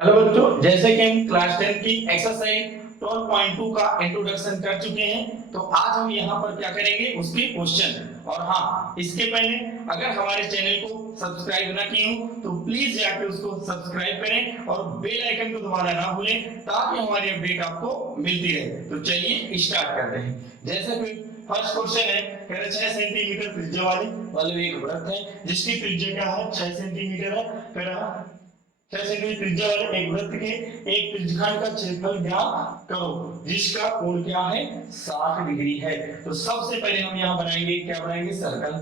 Hello बच्चों, जैसे कि हम क्लास 10 की एक्सरसाइज 12.2 का इंट्रोडक्शन कर चुके हैं, तो आज हम यहाँ पर क्या करेंगे उसके क्वेश्चन। और हाँ, इसके पहले अगर हमारे चैनल को सब्सक्राइब ना किए हो तो प्लीज जाके उसको सब्सक्राइब करें और बेल आइकन को दबाना ना भूलें ताकि हमारी अपडेट आपको मिलती रहे। तो चलिए स्टार्ट करते हैं। जैसे कि फर्स्ट क्वेश्चन है, कह रहे 6 सेंटीमीटर त्रिज्या वाली मतलब एक वृत्त है जिसकी त्रिज्या क्या है 6 सेंटीमीटर है। कह रहा 6 सेंटीमीटर त्रिज्या वाले एक वृत्त के एक त्रिज्यखंड का क्षेत्रफल ज्ञात करो जिसका कोण क्या है 60 डिग्री है। तो सबसे पहले हम यहाँ बनाएंगे, क्या बनाएंगे, सर्कल।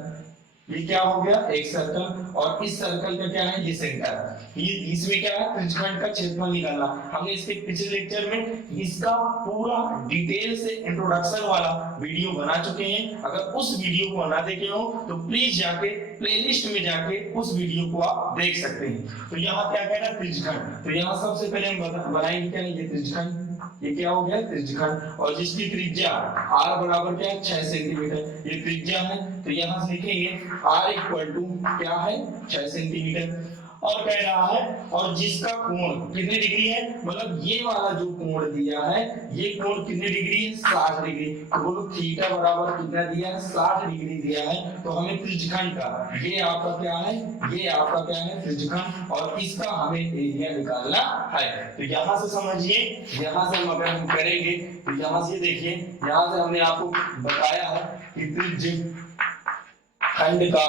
ये क्या हो गया, एक सर्कल, और इस सर्कल का क्या है, ये सेंटर। ये इसमें क्या है, त्रिज्यखंड का क्षेत्रफल निकालना। हमने इसके पिछले लेक्चर में इसका पूरा डिटेल से इंट्रोडक्शन वाला वीडियो बना चुके हैं। अगर उस वीडियो को ना देखे हो तो प्लीज जाके प्लेलिस्ट में जाके उस वीडियो को आप देख सकते हैं। तो यहाँ क्या कह रहा है, त्रिज्यखंड। तो यहाँ सबसे पहले हम बनाएंगे क्या, ये त्रिज्यखंड। ये क्या हो गया, त्रिज्यखंड, और जिसकी त्रिज्या r बराबर क्या है 6 सेंटीमीटर, ये त्रिज्या है। तो यहाँ से लिखेंगे r इक्वल टू क्या है 6 सेंटीमीटर। और कह रहा है और जिसका कोण कितने डिग्री है, मतलब ये वाला जो कोण दिया है ये कोण कितने डिग्री है 60 डिग्री। तो बोलो थीटा बराबर कितना दिया है 60 डिग्री दिया है। तो हमें त्रिज्यखंड का ये आपका क्या है, ये आपका क्या है त्रिज्यखंड, और इसका हमें एरिया निकालना है। तो यहाँ से समझिए, यहाँ से हम अगर हम करेंगे तो यहाँ से देखिए, यहाँ से हमने आपको बताया है कि त्रिज्यखंड का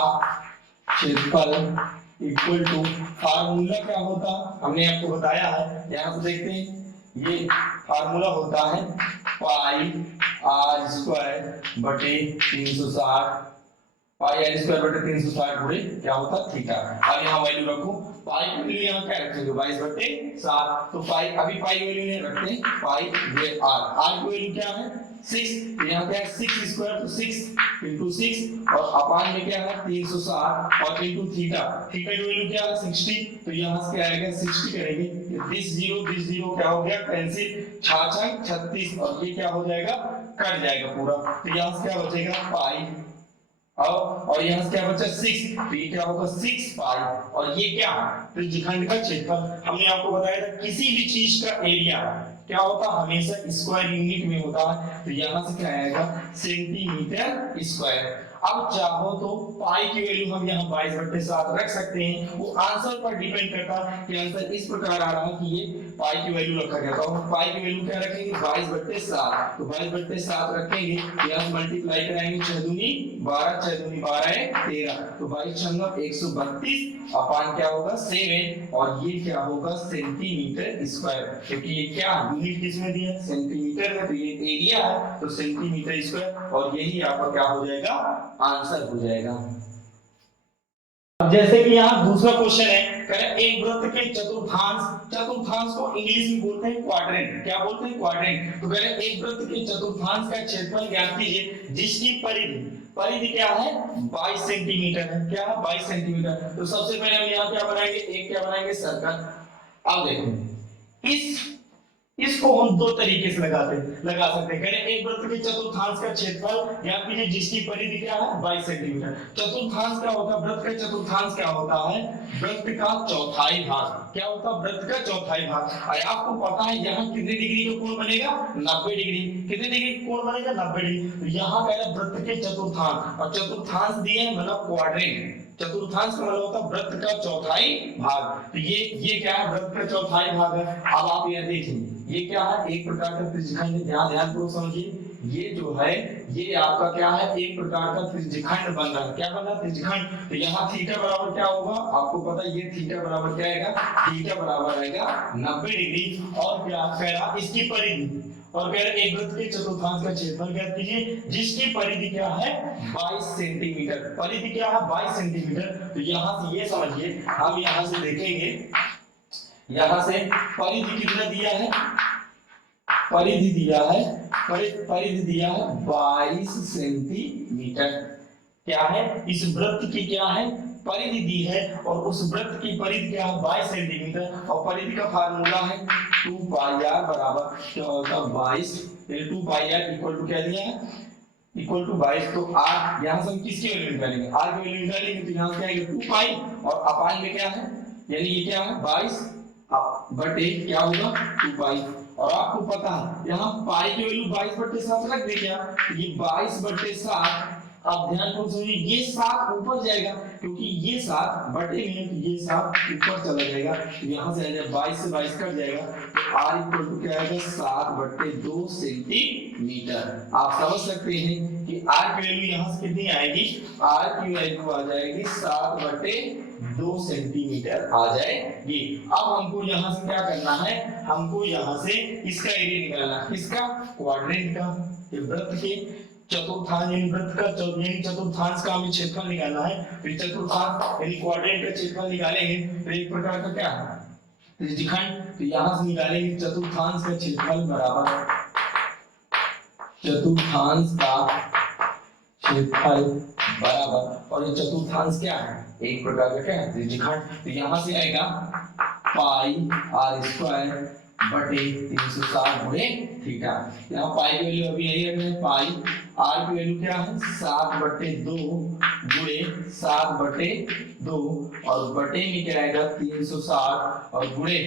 क्षेत्रफल इक्वल टू फार्मूला क्या होता, हमने आपको बताया है। यहाँ से देखते हैं ये फार्मूला होता है पाई आर स्क्वायर बटे 360, पाई आर स्क्वायर बटे 360 गुणे क्या होता थीटा। अब यहाँ वैल्यू रखो, पाई की वैल्यू यहाँ क्या रखेंगे 22 बटे 7। तो पाई अभी पाई की वैल्यू नहीं रखते हैं, पाई ये आर की वैल्यू क्या है 6। यहाँ क्या है 6 स्क्वायर, तो 6 इंटू 6, और अपान में क्या है 360, और इंटू थीटा, थीटा की वैल्यू क्या है 60। तो यहाँ से क्या आएगा 60 करेंगे, दिस जीरो क्या हो गया कैंसिल, 66 36, और ये क्या हो जाएगा कट जाएगा पूरा। तो यहाँ से क्या बचेगा पाई, और यहाँ से क्या बचा 6, तो ये क्या होगा 6 पाई, और ये क्या त्रिज्यखंड का क्षेत्रफल। हमने आपको बताया था किसी भी चीज का एरिया क्या होता हमेशा स्क्वायर यूनिट में होता है। तो यहाँ से क्या आएगा सेंटीमीटर स्क्वायर। अब चाहो तो पाई की वैल्यू हम यहाँ 22 बटे 7 रख सकते हैं, वो आंसर पर डिपेंड करता है कि आंसर इस प्रकार आ रहा है कि ये पाई की वैल्यू रखा गया। तो हम पाई की वैल्यू क्या रखेंगे 22 बटे 7, तो 22 बटे 7 रखेंगे, यहाँ मल्टीप्लाई कराएंगे 6 दूनी 12, 6 दूनी 12 है 13, तो 22 छंगा 132 अपान क्या होगा 7, और ये क्या होगा सेंटीमीटर स्क्वायर, क्योंकि ये क्या यूनिट किसमें दिया है सेंटीमीटर में, तो ये एरिया है तो सेंटीमीटर स्क्वायर, और यही आपका क्या हो जाएगा आंसर हो जाएगा। अब जैसे कि यहाँ दूसरा क्वेश्चन है, एक वृत्त के चतुर्थांश, चतुर्थांश को इंग्लिश में बोलते हैं क्वाड्रेंट, क्या बोलते हैं क्वाड्रेंट। तो कह रहे एक वृत्त के चतुर्थांश का क्षेत्रफल ज्ञात कीजिए जिसकी परिधि, परिधि क्या है 22 सेंटीमीटर है, क्या है 22 सेंटीमीटर। तो सबसे पहले हम यहाँ क्या बनाएंगे, एक क्या बनाएंगे सर्कल। अब देखो इसको हम दो तरीके से लगा सकते हैं। एक वृत्त के चतुर्थांश का क्षेत्रफल या फिर जिसकी परिधि क्या है 22 सेंटीमीटर। चतुर्थांश क्या होता है, वृत्त का चतुर्थांश क्या होता है, वृत्त का चौथाई भाग। क्या होता है वृत्त का चौथाई भाग। और आपको पता है यहाँ कितने डिग्री का कोण बनेगा 90 डिग्री, कितने डिग्री कोण बनेगा 90 डिग्री। तो यहाँ कह रहा है वृत्त के चतुर्थांश, और चतुर्थांश दिए मतलब क्वाड्रेंट, चतुर्थांश का मतलब होता है वृत्त का चौथाई भाग। तो ये क्या है वृत्त का चौथाई भाग है। अब आप ये देखिए ये क्या है एक प्रकार का त्रिज्यखंड, ध्यानपूर्वक समझिए। ये जो है ये आपका क्या है एक प्रकार का त्रिज्यखंड बन रहा है, क्या बन रहा है त्रिज्यखंड। तो यहाँ थीटा बराबर क्या होगा आपको पता है, ये थीटा बराबर क्या आएगा, थीटा बराबर आएगा 90 डिग्री। और क्या कह रहा इसकी परिधि, और कह रहे एक वृत्त के चतुर्थांश का क्षेत्रफल ज्ञात कीजिए जिसकी परिधि क्या है 22 सेंटीमीटर, परिधि क्या है 22 सेंटीमीटर। तो यहाँ से ये समझिए, हम यहाँ से देखेंगे, यहाँ से परिधि कितना दिया है, परिधि दिया है, परिधि दिया है 22 सेंटीमीटर। क्या है इस वृत्त की क्या है परिधि दी है, और उस वृत्त की परिधि क्या है 22 सेंटीमीटर, और परिधि का फार्मूला है 2 पाई आर बराबर क्या होता है 22, 2 पाई आर इक्वल टू क्या दिया है इक्वल टू 22। तो आर यहाँ से हम किसकी वैल्यू निकालेंगे, आर की वैल्यू निकालेंगे, तो यहाँ क्या आएगा 2 पाई, और अपान में क्या है यानी ये क्या है 22 बटे क्या होगा 2 पाई। और आपको पता है यहाँ पाई की वैल्यू 22/7 रख दे क्या, ये 22/7। अब ध्यानपूर्वक सुनिए, ये 7 ऊपर जाएगा क्योंकि ये 7 बटे में तो ये 7 ऊपर चला जाएगा, यहाँ से आ जाएगा 22 से 22 कट जाएगा, तो r इक्वल टू क्या आएगा 7/2 सेंटीमीटर। आप समझ सकते हैं कि r की वैल्यू यहाँ से कितनी आएगी, r की वैल्यू आ जाएगी 7/2 सेंटीमीटर आ जाएगी। अब हमको यहाँ से क्या करना है, हमको यहाँ से इसका एरिया निकालना है, किसका, क्वाड्रेंट का, ये वृत्त के चतुर्थांश यानी वृत्त का चतुर्थांश का हमें क्षेत्रफल निकालना है। फिर चतुर्थांश यानी क्वाड्रेंट का क्षेत्रफल निकालेंगे तो एक प्रकार का क्या है, त्रिज्यखंड। तो यहां से निकालेंगे चतुर्थांश का क्षेत्रफल बराबर चतुर्थांश का क्षेत्रफल बराबर, और ये चतुर्थांश क्या है, एक प्रकार का क्या है, त्रिज्यखंड। तो यहां से आएगा पाई r² बटे 360 गुणे थीटा। यहाँ पाई की वैल्यू अभी यही रखना है, पाई r की वैल्यू क्या है 7/2 गुणे 7/2 और बटे में क्या आएगा 360 और गुणे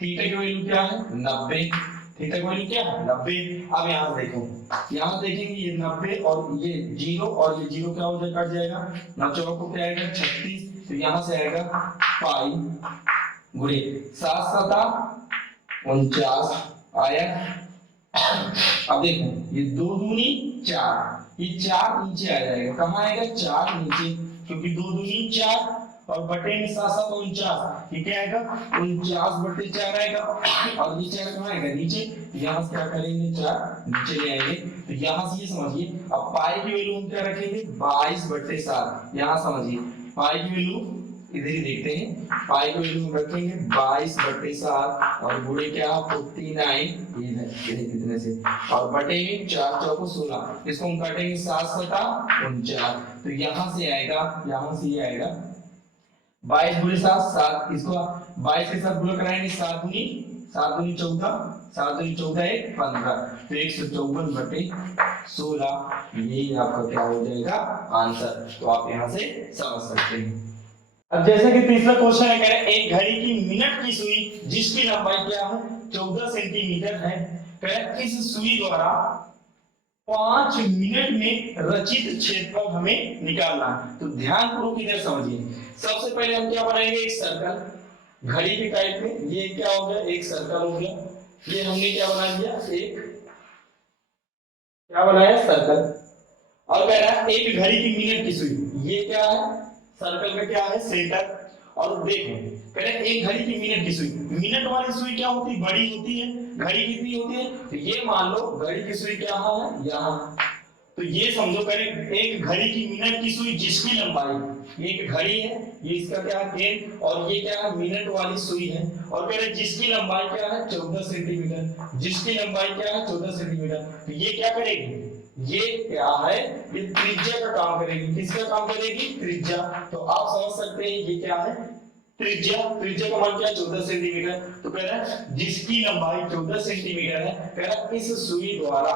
थीटा की वैल्यू क्या है 90। थीटा की वैल्यू क्या है 90। अब यहाँ देखो, यहाँ देखेंगे ये 90 और ये 0 और ये 0 क्या हो जाएगा, कट जाएगा, 9 को क्या आएगा 36। तो यहाँ से आएगा पाई गुणे 7 49 आया। अब देखो ये 2 दूनी 4, ये 4 नीचे आ जाएगा, कहाँ आएगा 4 नीचे, क्योंकि 2 दूनी 4 और बटे में 7 49, ये क्या आएगा 49/4 आएगा। और ये 4 कहाँ आएगा नीचे, यहाँ से क्या करेंगे 4 नीचे ले आएंगे। तो यहाँ से ये समझिए, अब पाई की वैल्यू हम क्या रखेंगे 22/7। यहाँ समझिए पाई की वैल्यू इधर ही देखते हैं, पाई की वैल्यू रखेंगे 22/7 और गुणे क्या 49 कितने से, और बटे में 4 चौको 16, इसको हम काटेंगे 7 7 49। तो यहाँ से आएगा, यहाँ से ये आएगा 22 गुणे 7 7, इसको 22 के साथ गुणा कराएंगे 7 दूनी 14, 7 दूनी 14 1 15, तो 154/16 यही आपका क्या हो जाएगा आंसर। तो आप यहाँ से समझ सकते हैं। अब जैसे कि तीसरा क्वेश्चन है, कह रहे हैं एक घड़ी की मिनट की सुई जिसकी लंबाई क्या है 14 सेंटीमीटर है, कह रहे हैं इस सुई द्वारा 5 मिनट में रचित क्षेत्रफल हमें निकालना है। तो ध्यानपूर्वक इधर समझिए, सबसे पहले हम क्या बनाएंगे, एक सर्कल घड़ी के टाइप में, ये क्या हो गया एक सर्कल हो गया, ये हमने क्या बना दिया एक क्या बनाया सर्कल। और कह रहा है एक घड़ी की मिनट की सुई, ये क्या है सर्कल में क्या है सेंटर। और देखो कह रहे एक घड़ी की मिनट की सुई, मिनट वाली सुई क्या होती है बड़ी होती है, घड़ी कितनी होती है, तो ये मान लो घड़ी की सुई क्या है यहाँ, तो ये समझो कह रहे एक घड़ी की मिनट की सुई जिसकी लंबाई, एक घड़ी है ये इसका क्या है केंद्र, और ये क्या है मिनट वाली सुई है, और कह रहे जिसकी लंबाई क्या है 14 सेंटीमीटर, जिसकी लंबाई क्या है 14 सेंटीमीटर। तो ये क्या करेगी, ये क्या है ये त्रिज्या का काम करेगी, किसका काम करेगी त्रिज्या। तो आप समझ सकते हैं ये क्या है त्रिज्या, त्रिज्या का मान क्या है 14 सेंटीमीटर। तो कह रहा है जिसकी लंबाई 14 सेंटीमीटर है, कह रहा है इस सुई द्वारा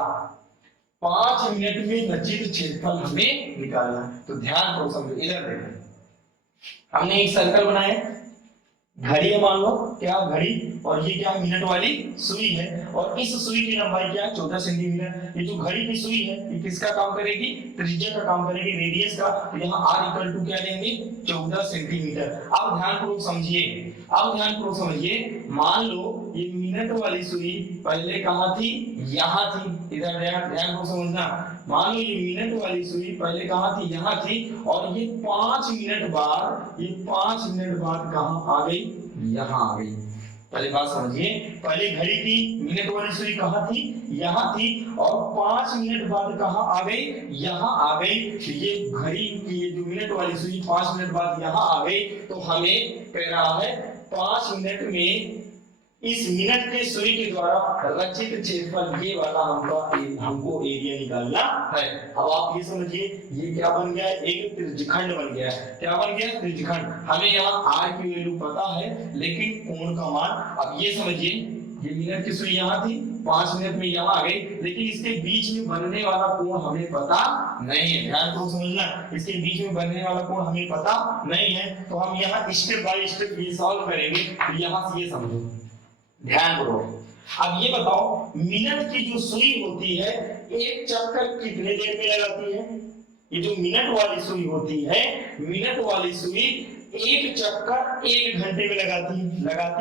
5 मिनट में रचित क्षेत्रफल हमें निकालना है। तो ध्यान को समझो, इधर देखो हमने एक सर्कल बनाया, घड़ी है मान लो क्या घड़ी, और ये क्या मिनट वाली सुई है, और इस सुई की लंबाई क्या है 14 सेंटीमीटर। ये जो घड़ी की सुई है ये किसका काम करेगी त्रिज्या का काम करेगी, रेडियस का। तो यहाँ r इक्वल टू क्या लेंगे 14 सेंटीमीटर। अब ध्यानपूर्वक समझिए, अब ध्यानपूर्वक समझिए, मान लो ये मिनट वाली सुई पहले कहाँ थी यहाँ थी, इधर ध्यानपूर्वक समझना, मान लो ये मिनट वाली सुई पहले कहाँ थी यहाँ थी, और ये 5 मिनट बाद, ये 5 मिनट बाद कहाँ आ गई यहाँ आ गई। पहले बात समझिए, पहले घड़ी की मिनट वाली सुई कहाँ थी यहाँ थी, और 5 मिनट बाद कहाँ आ गई यहाँ आ गई। ये घड़ी की ये जो मिनट वाली सुई 5 मिनट बाद यहाँ आ गई। तो हमें कह रहा है 5 मिनट में इस मिनट के सुई के द्वारा रचित क्षेत्रफल ये वाला हमको एरिया निकालना है। अब आप ये समझिए ये क्या बन गया, एक त्रिज्यखंड बन गया है। क्या बन गया त्रिज्यखंड। हमें यहाँ r की वैल्यू पता है, लेकिन कोण का मान, अब ये समझिए ये मिनट की सुई यहाँ थी 5 मिनट में यहाँ आ गई, लेकिन इसके बीच में बनने वाला कोण हमें पता नहीं है। ध्यानपूर्वक समझना, इसके बीच में बनने वाला कोण हमें पता नहीं है, तो हम यहाँ स्टेप बाय स्टेप ये सॉल्व करेंगे। तो यहाँ से ये समझो ध्यानपूर्वक। अब ये बताओ, मिनट की जो सुई होती है एक चक्कर कितने देर में लगाती है? ये जो मिनट वाली सुई होती है, मिनट वाली सुई एक चक्कर 1 घंटे में लगाती है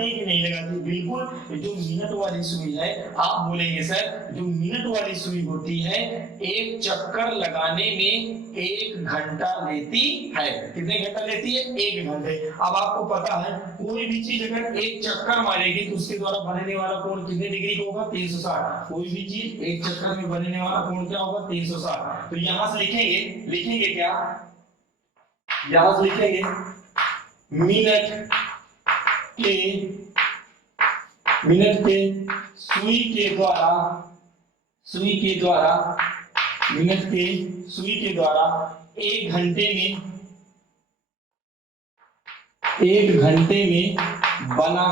कि नहीं लगाती? बिल्कुल। जो मिनट वाली सुई है, आप बोलेंगे सर जो मिनट वाली सुई होती है एक चक्कर लगाने में 1 घंटा लेती है। कितने घंटा लेती है? 1 घंटे। अब आपको पता है कोई भी चीज अगर एक चक्कर मारेगी तो उसके द्वारा बनने वाला कोण कितने डिग्री का होगा? 360। कोई भी चीज एक चक्कर में बनने वाला कोण क्या होगा? 360। तो यहां से लिखेंगे क्या? यहां से लिखेंगे मिनट के सुई के द्वारा 1 घंटे में बना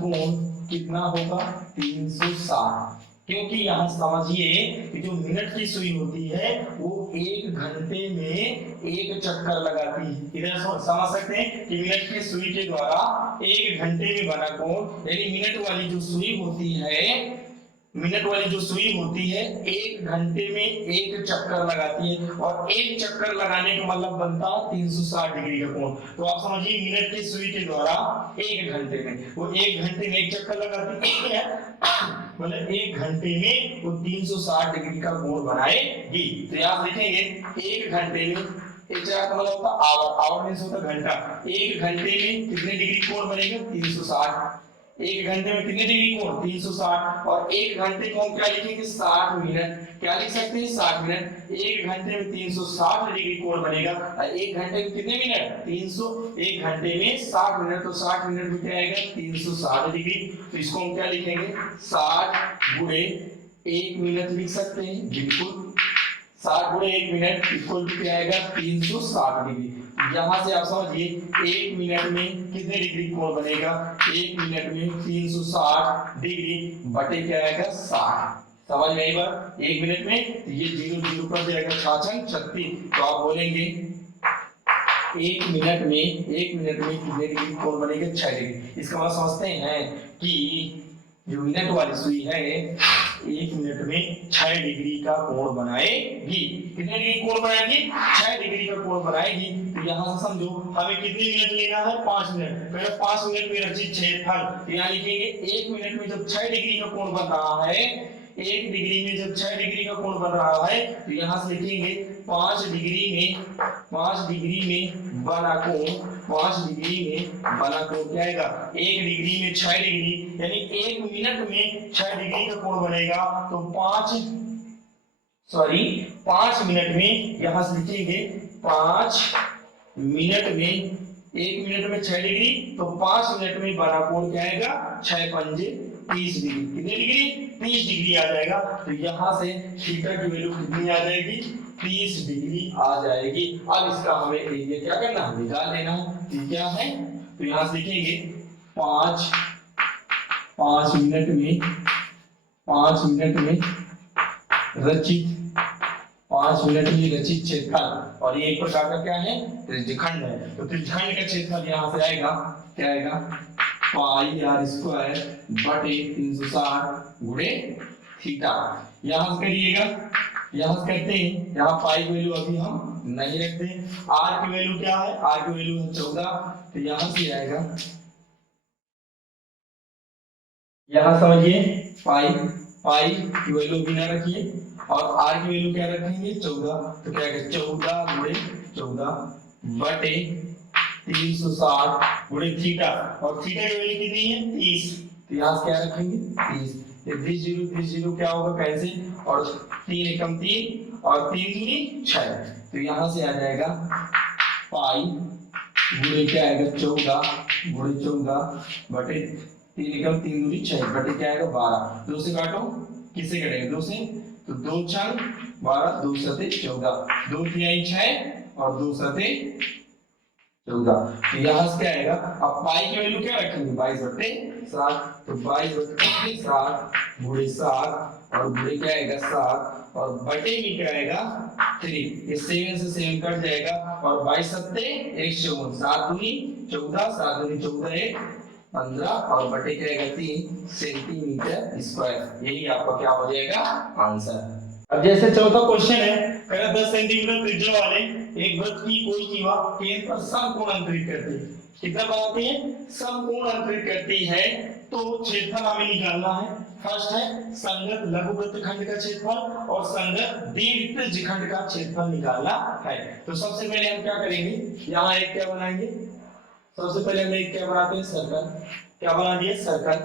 कोण कितना होगा? 360। क्योंकि यहाँ समझिए कि जो मिनट की सुई होती है वो 1 घंटे में 1 चक्कर लगाती है। इधर समझ सकते हैं कि मिनट की सुई के द्वारा 1 घंटे में बना कोण, यानी मिनट वाली जो सुई होती है 1 घंटे में 1 चक्कर लगाती है, और 1 चक्कर लगाने का मतलब बनता है 360 डिग्री का कोण। तो आप समझिए मिनट की सुई के द्वारा 1 घंटे में वो 1 घंटे में 1 चक्कर लगाती है, मतलब 1 घंटे में वो 360 डिग्री का कोण बनाएगी। तो यहाँ लिखेंगे 1 घंटे में, एक जगह का मतलब होता आवर मींस होता घंटा। 1 घंटे में कितने डिग्री कोण बनेगा? 360। 1 घंटे में कितने डिग्री कोण? 360। और 1 घंटे को हम क्या लिखेंगे? 60 मिनट। क्या लिख सकते हैं? 60 मिनट। 1 घंटे में 360 डिग्री कोण बनेगा। 1 घंटे में कितने मिनट? 300। 1 घंटे में 60 मिनट, तो 60 मिनट में क्या आएगा? 360 डिग्री। तो इसको हम क्या लिखेंगे? 60 गुणे 1 मिनट लिख सकते हैं। बिल्कुल, 60 गुणे 1 मिनट इक्वल टू क्या आएगा? 360 डिग्री। यहाँ से आप समझिए 1 मिनट में कितने डिग्री कोण बनेगा? 1 मिनट में 360 डिग्री बटे क्या आएगा? 60। समझ में आई बात? 1 मिनट में ये 0 0 पर जाएगा 6 36। तो आप बोलेंगे 1 मिनट में कितने डिग्री कोण बनेगा? 6 डिग्री। इसका मतलब समझते हैं कि जो मिनट वाली सुई है 1 मिनट में 6 डिग्री का कोण बनाएगी। कितने डिग्री कोण बनाएगी? 6 डिग्री का कोण बनाएगी। तो यहाँ से समझो हमें कितने मिनट लेना है? 5 मिनट। पहले 5 मिनट में रचित क्षेत्रफल, तो यहाँ लिखेंगे 1 मिनट में जब 6 डिग्री का कोण बन रहा है, 1 डिग्री में जब 6 डिग्री का कोण बन रहा है, तो यहाँ से लिखेंगे 5 डिग्री में बना कोण क्या आएगा? 1 डिग्री में 6 डिग्री, यानी 1 मिनट में 6 डिग्री का कोण बनेगा। तो 5 मिनट में, यहाँ से लिखेंगे 5 मिनट में, 1 मिनट में 6 डिग्री, तो 5 मिनट में बना कोण क्या आएगा? 6 पंजे 30 डिग्री। कितनी डिग्री? 30 डिग्री आ जाएगा। तो यहाँ से थीटा की वैल्यू कितनी आ जाएगी? 30 डिग्री आ जाएगी। अब इसका हमें एरिया क्या करना है? निकाल लेना है। तो क्या है? तो यहाँ से लिखेंगे 5 मिनट में रचित क्षेत्रफल, और ये एक प्रकार का क्या है? त्रिज्यखंड है। तो त्रिज्यखंड का क्षेत्रफल यहाँ से आएगा, क्या आएगा? पाई आर स्क्वायर बटे 360 गुणे थीटा। यहाँ से करिएगा, यहाँ से करते हैं, यहाँ पाई की वैल्यू अभी हम नहीं रखते। आर की वैल्यू क्या है? आर की वैल्यू है 14। तो यहाँ से आएगा, यहाँ समझिए पाई की वैल्यू भी ना रखिए, और आर की वैल्यू क्या रखेंगे? 14। तो क्या है? 14 गुणे 14 बटे 360 गुणे थीटा, और थीटा की वैल्यू कितनी है? 30। तो यहाँ से क्या रखेंगे? 30। 30 क्या होगा? कैंसिल, और 3 एकम 3 और 3 दूनी 6। तो यहाँ से आ जाएगा पाई गुणे क्या आएगा? 14 गुणे 14 बटे 3 एकम 3 दूनी 6 बटे क्या आएगा? 12। 2 से काटो, किससे कटेगा? 2 से। तो 2 छंग 12, 2 सते 14, 2 तिहाई 6 और 2 सते 14। तो यहाँ से क्या आएगा, अब पाई की वैल्यू क्या रखेंगे 22/7, तो 22/7 गुणे 7 और गुणे क्या आएगा 7 और बटे में क्या आएगा 3, ये 7 से 7 कट जाएगा और 22 सत्ते 154, 7 दूनी 14, 7 दूनी 14 1 15 और बटे क्या आएगा 3 सेंटीमीटर स्क्वायर। यही आपका क्या हो जाएगा आंसर। अब जैसे चौथा क्वेश्चन है, कह रहा 10 सेंटीमीटर त्रिज्या वाले एक वृत्त की कोई जीवा केंद्र पर समकोण अंतरित करती है। कितना बनाती है, समकोण अंतरित करती है। तो क्षेत्रफल हमें निकालना है। फर्स्ट है संगत लघु वृत्तखंड का क्षेत्रफल और संगत दीर्घ त्रिज्यखंड का क्षेत्रफल निकालना है। तो सबसे पहले हम क्या करेंगे, यहाँ एक क्या बनाएंगे, सबसे पहले हम एक क्या बनाते हैं सर्कल। क्या बना दिया, सर्कल,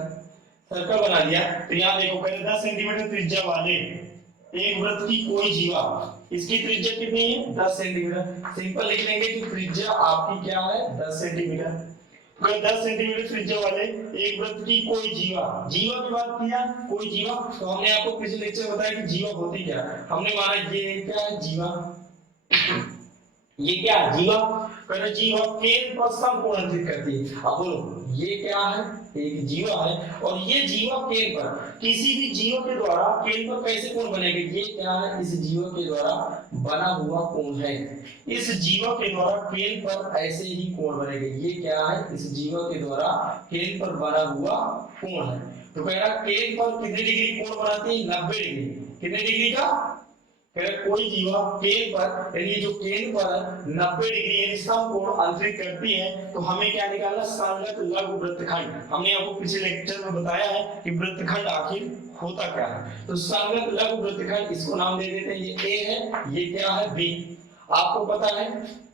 सर्कल बना दिया। तो यहाँ देखो पहले 10 सेंटीमीटर त्रिज्या वाले एक वृत्त की कोई जीवा, इसकी त्रिज्या कितनी है 10 सेंटीमीटर। सिंपल लिख लेंगे कि त्रिज्या आपकी क्या है 10 सेंटीमीटर। तो 10 सेंटीमीटर त्रिज्या वाले एक वृत्त की कोई जीवा, जीवा की बात किया कोई जीवा, तो हमने आपको पिछले लेक्चर में बताया कि जीवा होती क्या है। हमने माना ये क्या है जीवा, ये क्या है जीवा, कहना जीवा केंद्र पर समकोण अंतरित करती है। अब बोलो ये क्या है, एक जीवा है और ये जीवा केंद्र पर, किसी भी जीव के द्वारा केंद्र पर कैसे कोण बनेगा, ये क्या है इस जीव के द्वारा बना हुआ कोण है। इस जीव के द्वारा केंद्र पर ऐसे ही कोण बनेगा, ये क्या है इस जीव के द्वारा केंद्र पर बना हुआ कोण है। तो कह रहा केंद्र पर कितने डिग्री कोण बनाती है 90 डिग्री। कितने डिग्री का, कोई जीवा केंद्र पर यानी जो केंद्र पर 90 डिग्री यानी समकोण अंतरित करती है। तो हमें क्या निकालना, संगत लघु वृत्तखंड। हमने आपको पिछले लेक्चर में बताया है कि वृत्तखंड आखिर होता क्या है। तो संगत लघु वृत्तखंड, इसको नाम दे देते हैं, ये ए है, ये क्या है बी। आपको पता है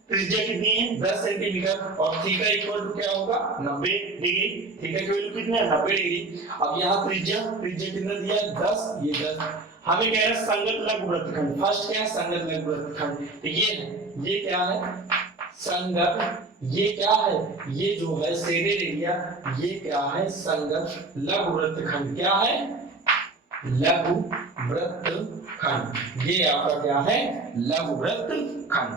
त्रिज्या कितनी है 10 सेंटीमीटर और थीटा इक्वल टू क्या होगा 90 डिग्री। थीटा की वैल्यू कितनी है 90 डिग्री। अब यहाँ त्रिज्या कितना दिया है 10, ये 10। हमें कह रहा है संगत लघु वृत्तखंड। फर्स्ट क्या है संगत लघु वृत्तखंड, तो ये है, ये क्या है संगत, ये क्या है ये जो है शेडेड एरिया, ये क्या है संगत लघु वृत्तखंड। क्या है लघु वृत्तखंड, ये आपका क्या है लघु वृत्तखंड।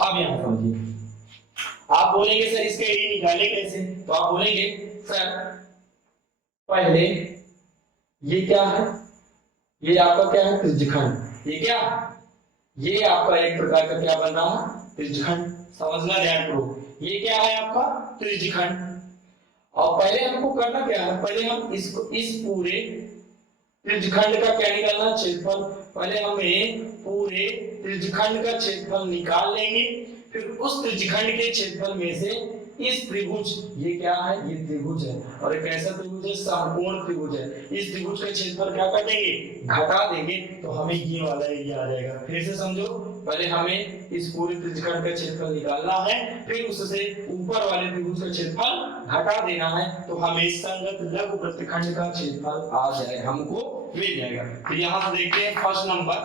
अब यहां समझिए, आप बोलेंगे सर इसका एरिया निकाले कैसे, तो आप बोलेंगे सर पहले ये क्या है, ये आपका क्या है त्रिज्यखंड। ये क्या, ये आपका एक प्रकार का क्या बन रहा है त्रिज्यखंड। समझना ध्यान करो, ये क्या है आपका त्रिज्यखंड। और पहले हमको करना क्या है, पहले हम इसको इस पूरे त्रिज्यखंड का क्या निकालना क्षेत्रफल। पहले हमें पूरे त्रिज्यखंड का क्षेत्रफल निकाल लेंगे, फिर उस त्रिज्यखंड के क्षेत्रफल में से इस त्रिभुज, ये क्या है ये त्रिभुज है और एक ऐसा त्रिभुज है समकोण त्रिभुज है, इस त्रिभुज का क्षेत्रफल क्या कर देंगे घटा देंगे, तो हमें ये वाला एरिया आ जाएगा। फिर से समझो, पहले हमें इस पूरे त्रिज्यखंड का क्षेत्रफल निकालना है, फिर उससे ऊपर वाले त्रिभुज का क्षेत्रफल घटा देना है, तो हमें संगत लघु वृत्तखंड का क्षेत्रफल आ जाएगा, हमको मिल जाएगा। तो यहाँ से देखते हैं फर्स्ट नंबर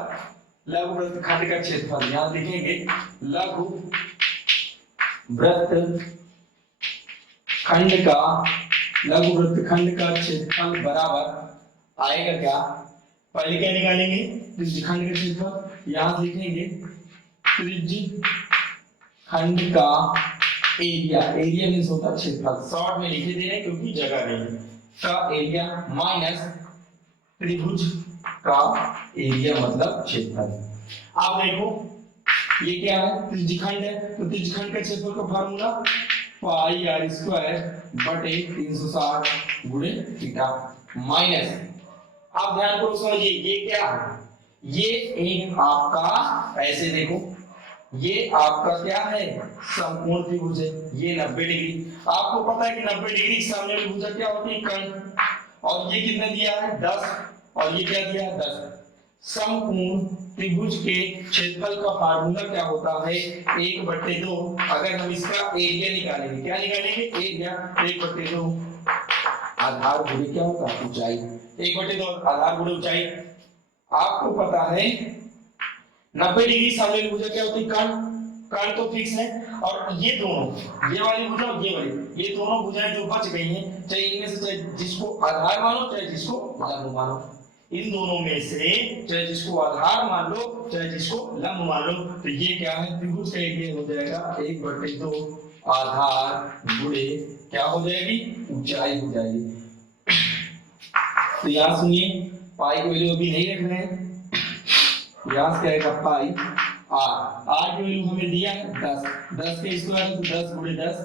लघु वृत्तखंड का क्षेत्रफल। यहाँ लिखेंगे लघु वृत्तखंड का, लघु वृत्तखंड का क्षेत्रफल बराबर आएगा क्या, पहले क्या निकालेंगे त्रिज्यखंड का क्षेत्रफल। यहाँ लिखेंगे त्रिज्यखंड का एरिया, एरिया मींस होता है क्षेत्रफल, शॉर्ट में लिखे दे रहे क्योंकि जगह नहीं है, का एरिया माइनस त्रिभुज का एरिया मतलब क्षेत्रफल। आप देखो ये क्या है त्रिज्यखंड है, तो त्रिज्यखंड का क्षेत्रफल का फार्मूला पाई आर स्क्वायर बटे 360 गुणे थीटा माइनस, आप ध्यान को समझिए ये क्या है, ये एक आपका ऐसे देखो, ये आपका क्या है समकोण त्रिभुज है, ये 90 डिग्री। आपको पता है कि 90 डिग्री के सामने वाली भुजा क्या होती है कर्ण, और ये कितना दिया है 10 और ये क्या दिया है 10। समकोण त्रिभुज के क्षेत्रफल का फार्मूला क्या होता है 1/2। अगर हम इसका एरिया निकालेंगे, क्या निकालेंगे एरिया 1/2 आधार गुणे क्या होगा ऊंचाई, 1/2 आधार गुणे ऊंचाई। आपको पता है 90 डिग्री सामने वाली भुजा क्या होती है कर्ण, कर्ण तो फिक्स है, और ये दोनों, ये वाली भुजा और ये वाली, ये दोनों भुजाएं जो बच गई हैं, चाहे इनमें से चाहे जिसको आधार मानो चाहे जिसको लघु मानो, इन दोनों में से चाहे जिसको आधार मान लो चाहे जिसको लंब मान लो, तो ये क्या है त्रिभुज का एरिया हो जाएगा 1/2 आधार गुणे क्या हो जाएगी ऊंचाई हो जाएगी। तो यहाँ सुनिए पाई की वैल्यू अभी नहीं रख रहे हैं, यहाँ क्या आएगा पाई आर की वैल्यू हमें दिया है 10, 10 के स्क्वायर तो 10 गुणे 10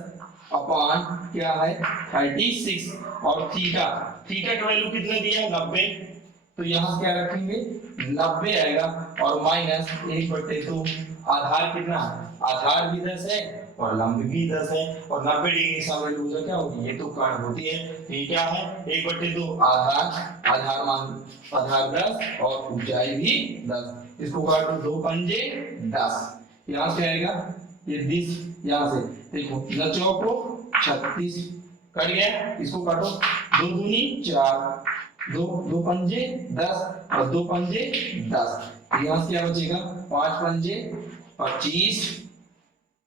अपॉन क्या है 36 और थीटा की वैल्यू कितना दिया 90, तो यहाँ क्या रखेंगे 90 आएगा और माइनस 1/2 आधार कितना है आधार भी 10 है और लंब भी 10 है और 90 डिग्री का वैल्यू क्या होगी ये तो कर्ण होती है, तो ये क्या है 1/2 आधार मान आधार 10 और ऊंचाई भी 10, इसको काटो 2 पंजे 10, यहाँ से आएगा ये 20, यहाँ से देखो 9 चौको 36 कट गया, इसको काटो 2 दूनी 4 दो पंजे 10 और 2 पंजे 10, यहाँ से क्या बचेगा 5 पंजे 25,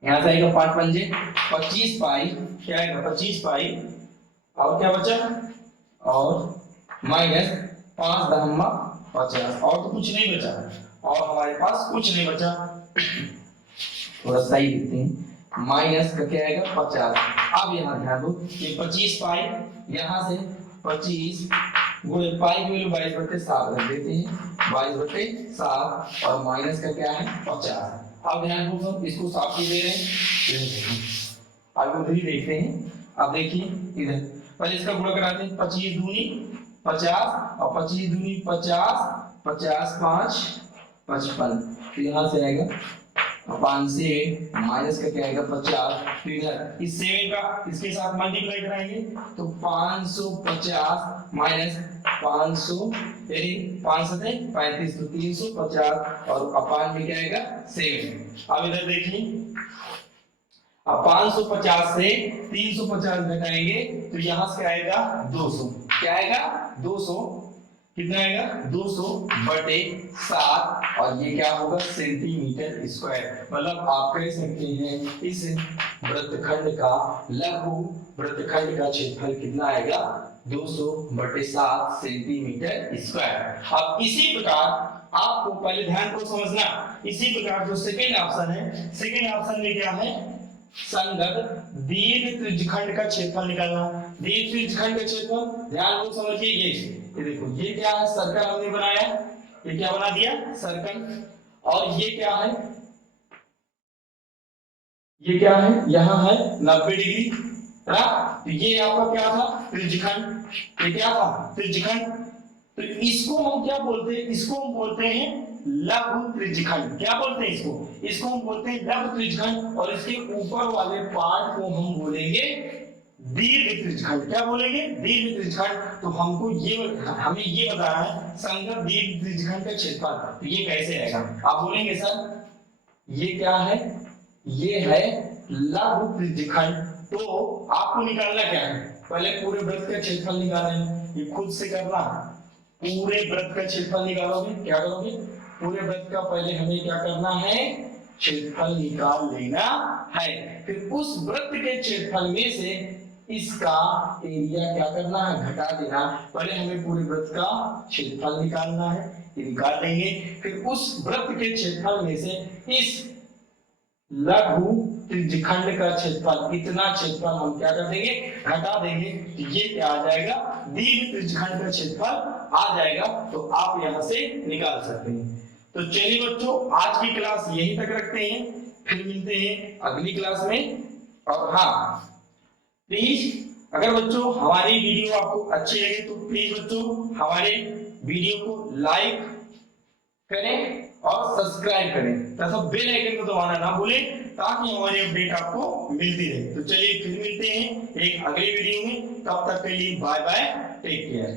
यहाँ से आएगा 5 पंजे 25 पाई क्या आएगा 25 पाई और क्या बचा और माइनस 5 दहम्मा 50 और तो कुछ नहीं बचा और हमारे पास कुछ नहीं बचा, थोड़ा सही लिखते हैं माइनस का क्या आएगा 50। अब यहाँ ध्यान दो ये 25 पाई यहाँ से 25 गुणे पाई की वैल्यू 22/7 रख देते हैं 22/7 और माइनस का क्या है 50। अब ध्यान दो इसको साफ ही दे रहे हैं, अब उधर ही देखते हैं। अब देखिए इधर पहले इसका गुणा कराते हैं 25 दूनी 50 और 25 दूनी 50 50 5 55, तो यहाँ से आएगा 5 से माइनस का क्या आएगा 50, तो इधर इस 7 का इसके साथ मल्टीप्लाई कराएंगे तो 550 माइनस 500 यानी 5 से 35 तो 350 और अपान में क्या आएगा 7। अब इधर देखिए अब 550 से 350 घटाएंगे तो यहाँ से आएगा 200, क्या आएगा 200 कितना आएगा 200/7 और ये क्या होगा सेंटीमीटर स्क्वायर, मतलब आप कह सकते हैं इस वृत्तखंड का लघु वृत्तखंड का क्षेत्रफल कितना आएगा 200/7 सेंटीमीटर स्क्वायर। अब इसी प्रकार आपको पहले ध्यान को समझना, इसी प्रकार जो सेकेंड ऑप्शन है सेकेंड ऑप्शन में क्या है संगत दीर्घ त्रिज्यखंड का क्षेत्रफल निकालना। दीर्घ त्रिज्यखंड का क्षेत्रफल ध्यान को समझिए, ये देखो ये क्या है सर्कल हमने बनाया, ये क्या बना दिया सर्कल, और ये क्या है यहाँ है 90 डिग्री है, तो ये आपका क्या था त्रिज्यखंड, ये क्या था त्रिज्यखंड, तो इसको हम क्या बोलते हैं इसको हम बोलते हैं लघु त्रिज्यखंड। क्या बोलते हैं इसको हम बोलते हैं लघु त्रिज्यखंड और इसके ऊपर वाले पार्ट को हम बोलेंगे दीर्घ त्रिज्यखंड। क्या बोलेंगे दीर्घ त्रिज्यखंड। तो हमको हमें ये बताना है संगत दीर्घ त्रिज्यखंड का क्षेत्रफल, तो ये कैसे आएगा आप बोलेंगे सर ये क्या है ये है लघु त्रिज्यखंड। तो आपको निकालना क्या है पहले पूरे वृत्त का क्षेत्रफल निकालना है, ये खुद से करना है, पूरे वृत्त का क्षेत्रफल निकालोगे क्या करोगे पूरे वृत्त का पहले हमें क्या करना है क्षेत्रफल निकाल लेना है, फिर उस वृत्त के क्षेत्रफल में से इसका एरिया क्या करना है घटा देना। पहले हमें पूरे वृत्त का क्षेत्रफल निकालना है, ये निकाल देंगे, फिर उस वृत्त के क्षेत्रफल में से इस लघु त्रिज्यखंड का क्षेत्रफल इतना क्षेत्रफल हम क्या कर देंगे घटा देंगे, तो ये क्या आ जाएगा दीर्घ त्रिज्यखंड का क्षेत्रफल आ जाएगा। तो आप यहां से निकाल सकते हैं। तो चलिए बच्चों आज की क्लास यहीं तक रखते हैं, फिर मिलते हैं अगली क्लास में। और हाँ प्लीज अगर बच्चों हमारी वीडियो आपको अच्छी लगे तो प्लीज बच्चों हमारे वीडियो को लाइक करें और सब्सक्राइब करें तथा बेल आइकन को दबाना ना भूलें ताकि हमारी अपडेट आपको मिलती रहे। तो चलिए फिर मिलते हैं एक अगली वीडियो में, तब तक के लिए बाय बाय, टेक केयर।